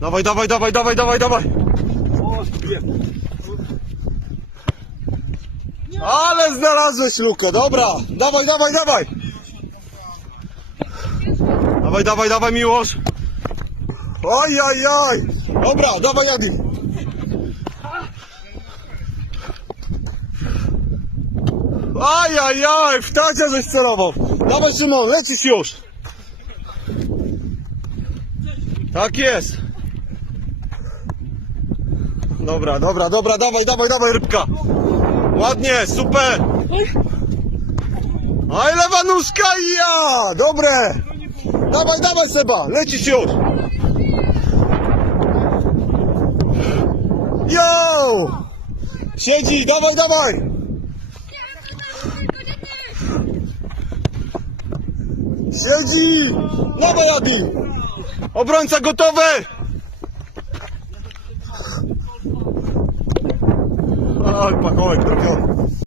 Dawaj, dawaj, dawaj, dawaj, dawaj, dawaj. Ale znalazłeś lukę, dobra. Dawaj, dawaj, dawaj. Dawaj, dawaj, dawaj, Miłosz. Oj, oj, oj. Dobra, dawaj, Adi. Aj, aj, aj, w tacie żeś celował. Dawaj, Szymon, lecisz już. Tak jest. Dobra, dobra, dobra, dawaj, dawaj, dawaj, rybka. Ładnie, super. Aj, lewa nóżka i ja. Dobre. Dawaj, dawaj, Seba, lecisz już. Yo. Siedzi, dawaj, dawaj. Siedzi. Dawaj, Adi. Obrońca gotowy. Oj, pachołek trafiony.